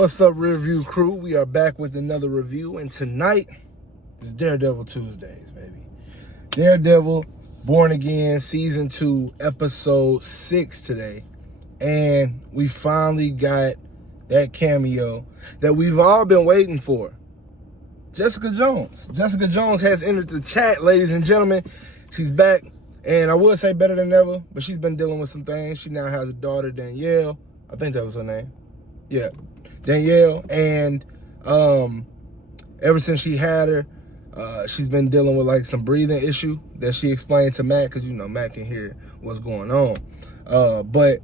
What's up, Rearview crew? We are back with another review, and tonight is Daredevil Tuesdays, baby. Daredevil, Born Again, Season 2, Episode 6 today. And we finally got that cameo that we've all been waiting for. Jessica Jones. Jessica Jones has entered the chat, ladies and gentlemen. She's back, and I would say better than ever, but she's been dealing with some things. She now has a daughter, Danielle. I think that was her name. Yeah. Danielle, and ever since she had her, she's been dealing with like some breathing issue that she explained to Matt, because you know Matt can hear what's going on. But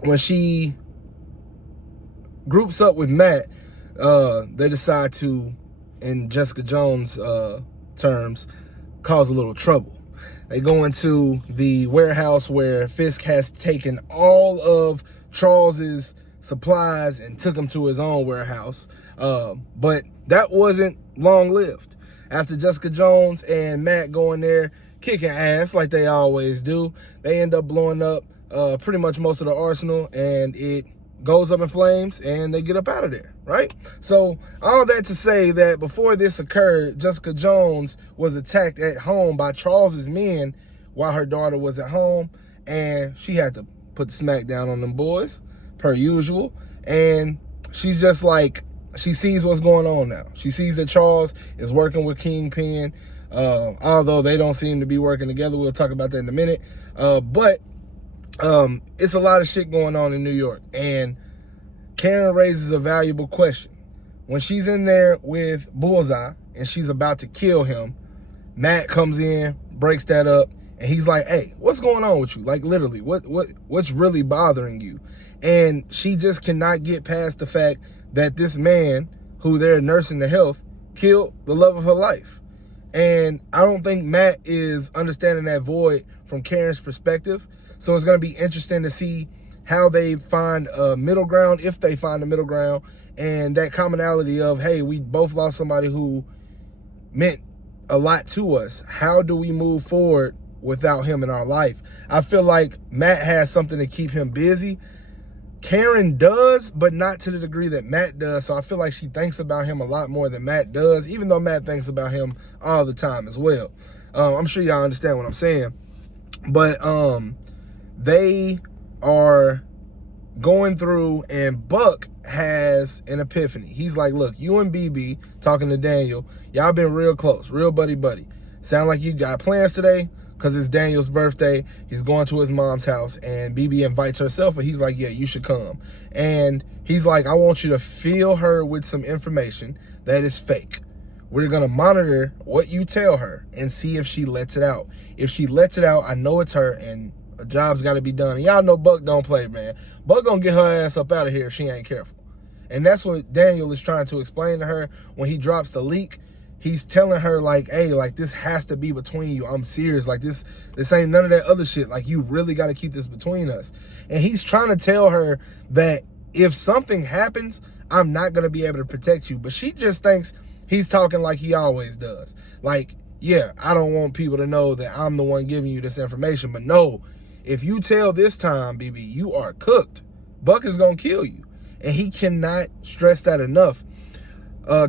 when she groups up with Matt, they decide to, in Jessica Jones' terms, cause a little trouble. They go into the warehouse where Fisk has taken all of Charles's supplies and took him to his own warehouse. But that wasn't long-lived. After Jessica Jones and Matt go in there kicking ass like they always do, they end up blowing up pretty much most of the arsenal, and it goes up in flames, and they get up out of there, right? So all that to say that before this occurred, Jessica Jones was attacked at home by Charles's men while her daughter was at home, and she had to put the smack down on them boys per usual. And she's just like, she sees what's going on now. She sees that Charles is working with Kingpin, although they don't seem to be working together. We'll talk about that in a minute. But it's a lot of shit going on in New York, and Karen raises a valuable question. When she's in there with Bullseye and she's about to kill him, Matt comes in, breaks that up, and he's like, hey, what's going on with you? Like, literally, what's really bothering you? And she just cannot get past the fact that this man, who they're nursing the health, killed the love of her life. And I don't think Matt is understanding that void from Karen's perspective. So it's going to be interesting to see how they find a middle ground, if they find a middle ground, and that commonality of, hey, we both lost somebody who meant a lot to us. How do we move forward without him in our life? I feel like Matt has something to keep him busy. Karen does, but not to the degree that Matt does. So I feel like she thinks about him a lot more than Matt does, even though Matt thinks about him all the time as well. I'm sure y'all understand what I'm saying. But they are going through, and Buck has an epiphany. He's like, look, you and BB, talking to Daniel, y'all been real close, real buddy-buddy. Sound like you got plans today? Because it's Daniel's birthday. He's going to his mom's house, and BB invites herself, but he's like, yeah, you should come. And he's like, I want you to fill her with some information that is fake. We're going to monitor what you tell her and see if she lets it out. If she lets it out, I know it's her, and a job's got to be done. And y'all know Buck don't play, man. Buck going to get her ass up out of here if she ain't careful. And that's what Daniel is trying to explain to her when he drops the leak. He's telling her, like, hey, like, this has to be between you. I'm serious. Like, this ain't none of that other shit. Like, you really got to keep this between us. And he's trying to tell her that if something happens, I'm not going to be able to protect you. But she just thinks he's talking like he always does. Like, yeah, I don't want people to know that I'm the one giving you this information. But no, if you tell this time, BB, you are cooked. Buck is going to kill you. And he cannot stress that enough.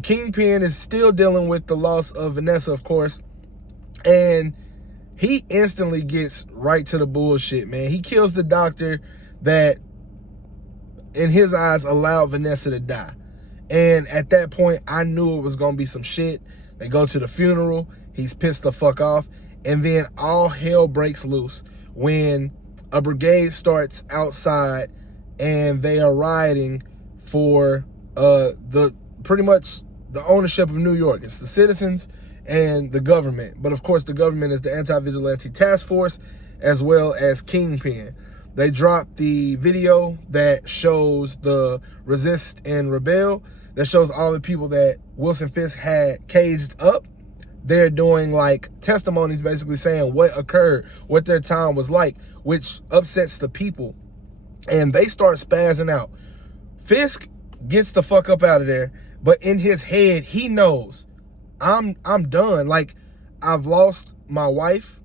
Kingpin is still dealing with the loss of Vanessa, of course, and he instantly gets right to the bullshit, man. He kills the doctor that, in his eyes, allowed Vanessa to die. And at that point, I knew it was going to be some shit. They go to the funeral. He's pissed the fuck off. And then all hell breaks loose when a brigade starts outside and they are rioting for pretty much the ownership of New York. It's the citizens and the government. But of course, the government is the Anti-Vigilante Task Force as well as Kingpin. They dropped the video that shows the resist and rebel, that shows all the people that Wilson Fisk had caged up. They're doing like testimonies basically saying what occurred, what their time was like, which upsets the people. And they start spazzing out. Fisk gets the fuck up out of there, but in his head, he knows, I'm done. Like, I've lost my wife,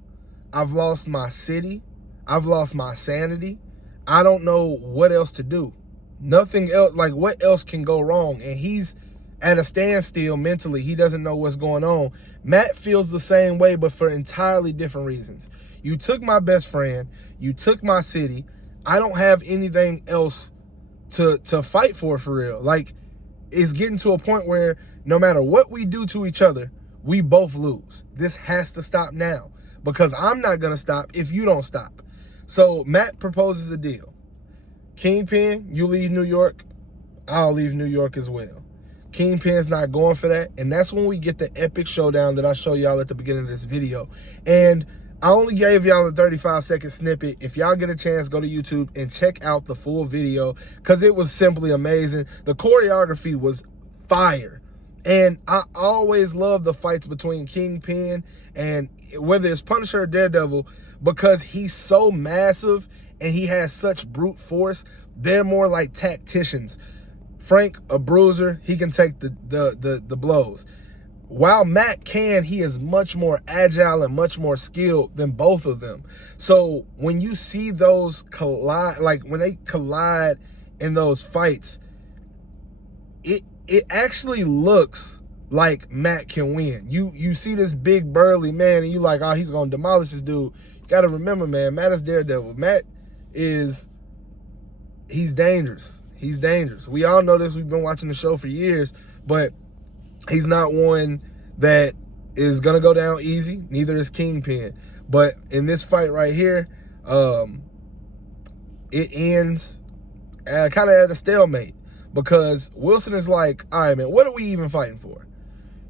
I've lost my city, I've lost my sanity. I don't know what else to do. Nothing else, like what else can go wrong? And he's at a standstill mentally. He doesn't know what's going on. Matt feels the same way, but for entirely different reasons. You took my best friend, you took my city. I don't have anything else to fight for real. Like, it's getting to a point where no matter what we do to each other, we both lose. This has to stop now, because I'm not going to stop if you don't stop. So Matt proposes a deal. Kingpin, you leave New York, I'll leave New York as well. Kingpin's not going for that, and that's when we get the epic showdown that I show y'all at the beginning of this video. And I only gave y'all a 35-second snippet. If y'all get a chance, go to YouTube and check out the full video, because it was simply amazing. The choreography was fire. And I always love the fights between Kingpin and whether it's Punisher or Daredevil, because he's so massive and he has such brute force. They're more like tacticians. Frank, a bruiser, he can take the blows. While Matt can, he is much more agile and much more skilled than both of them. So when you see those collide, like when they collide in those fights, it actually looks like Matt can win. You see this big burly man and you like, oh, he's gonna demolish this dude. You gotta remember, man, Matt is Daredevil. Matt he's dangerous. He's dangerous. We all know this. We've been watching the show for years, but he's not one that is going to go down easy. Neither is Kingpin. But in this fight right here, it ends kind of at a stalemate, because Wilson is like, all right, man, what are we even fighting for?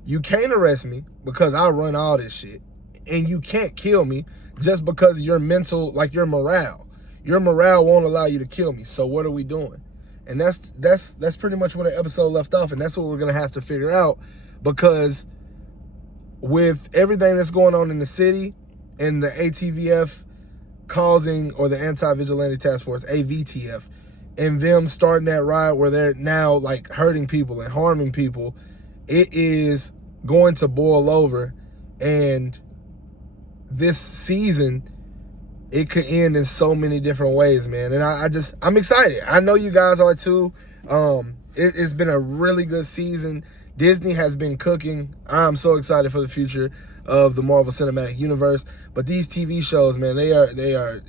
You can't arrest me because I run all this shit, and you can't kill me just because your mental, like your morale. Your morale won't allow you to kill me. So what are we doing? And that's pretty much where the episode left off, and that's what we're gonna have to figure out, because with everything that's going on in the city and the ATVF causing, or the Anti-Vigilante Task Force, AVTF, and them starting that riot where they're now like hurting people and harming people, it is going to boil over. And this season, it could end in so many different ways, man. And I'm excited. I know you guys are too. It's been a really good season. Disney has been cooking. I'm so excited for the future of the Marvel Cinematic Universe. But these TV shows, man, they're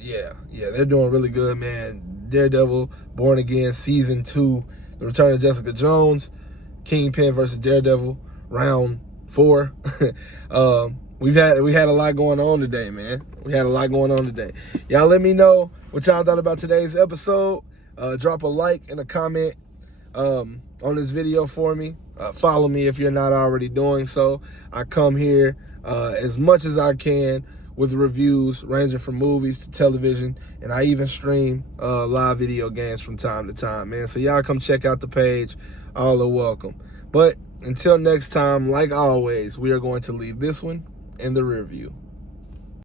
doing really good, man. Daredevil, Born Again, Season 2, The Return of Jessica Jones, Kingpin versus Daredevil, Round 4. We had a lot going on today, man. We had a lot going on today. Y'all let me know what y'all thought about today's episode. Drop a like and a comment on this video for me. Follow me if you're not already doing so. I come here as much as I can with reviews ranging from movies to television, and I even stream live video games from time to time, man. So y'all come check out the page. All are welcome. But until next time, like always, we are going to leave this one in the rear view.